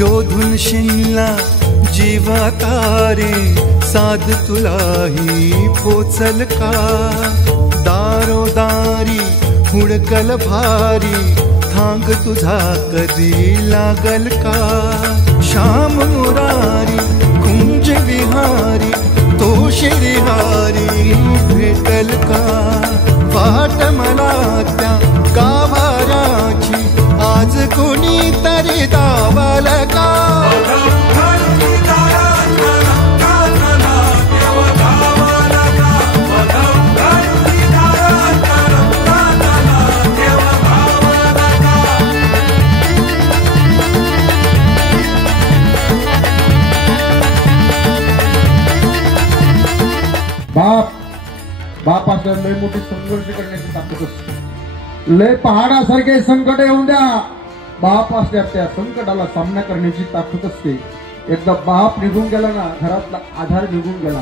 शोधून शिनला जीवा तारे साध तुलाही पोचल का दारोदारी हुडकल भारी थांग तुझा कधी लागल का श्याम मुरारी कुंज विहारी तो शिरिहारी भेटल का वाट मला त्या गाभाराची आज कोणी तरी दावल का बाप असल्यावर लय मोठी संघर्ष करण्याची ताकद असते। लय पहाडासारखे संकट येऊन द्या, बाप असल्यावर त्या संकटाला सामना करण्याची ताकद असते। एकदा बाप निघून गेला ना, घरातला आधार निघून गेला।